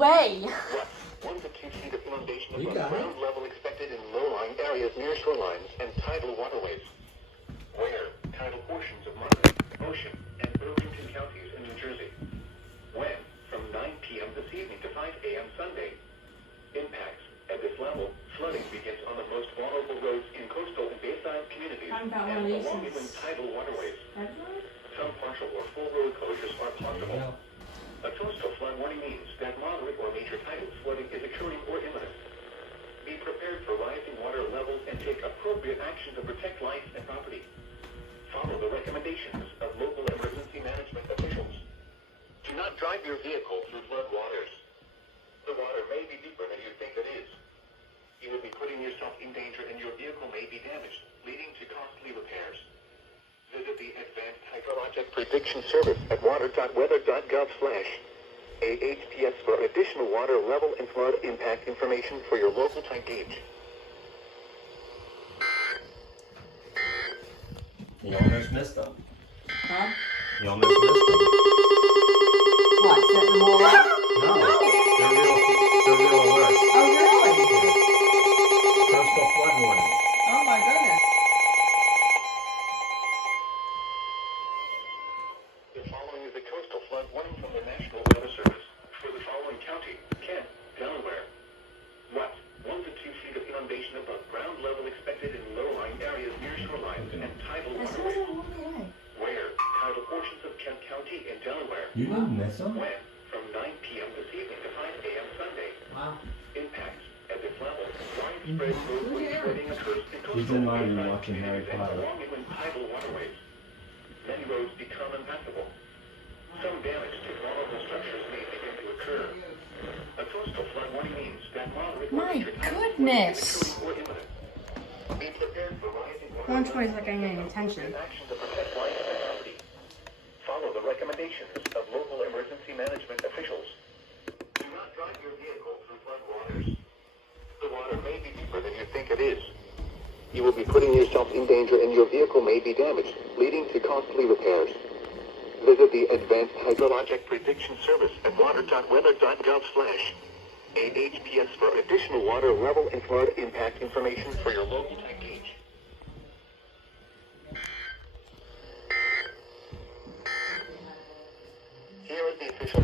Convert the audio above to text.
way. 1 to 2 feet of inundation above ground level expected in low-lying areas near shorelines and tidal waterways. Where? Tidal portions of Monmouth, Ocean, and Burlington counties in New Jersey. When? From 9 p.m. this evening to 5 a.m. Sunday. Impacts. At this level, flooding begins on the most vulnerable roads in coastal and bayside communities and along inland tidal waterways. Some partial or full road closures are possible. A coastal flood warning means that moderate or major tidal flooding is occurring or imminent. Be prepared for rising water levels and take appropriate action to protect life and property. Follow the recommendations of local emergency management officials. Do not drive your vehicle through flood waters. The water may be deeper than you think it is. You will be putting yourself in danger and your vehicle may be damaged, leading to costly repairs. Visit the Advanced Hydrologic Prediction Service at water.weather.gov/AHPS for additional water level and flood impact information for your local tank gauge. You almost missed them. Huh? You almost missed them. What, set them all up? No, they're real alerts. Oh, really? Coastal flood warning. Oh, my goodness. The following is a coastal flood warning from the National Weather Service for the following county: Kent, Delaware. What? 1 to 2 feet of inundation above ground level expected in low-lying areas near shorelines and tidal waterways. Where? Tidal portions of Kent County in Delaware. You didn't miss them? When? From 9 p.m. this evening to 5 a.m. Sunday. Wow. Impacts. At this level, widespread roadway flooding occurs in coastal He's in mine and bayside watching Harry communities and Potter. along inland tidal waterways. Many roads become impassable. Some damage to vulnerable structures may begin to occur. A coastal flood warning means that moderate or My major tidal goodness. flooding is occurring or imminent. Be prepared for rising water One levels toy is not getting any and attention. action to protect life and property. Follow the recommendations of local emergency management officials. Do not drive your vehicle through flood waters. The water may be deeper than you think it is. You will be putting yourself in danger and your vehicle may be damaged, leading to costly repairs. Visit the Advanced Hydrologic Prediction Service at water.weather.gov/AHPS for additional water level and flood impact information for your local tank gauge. Here is the official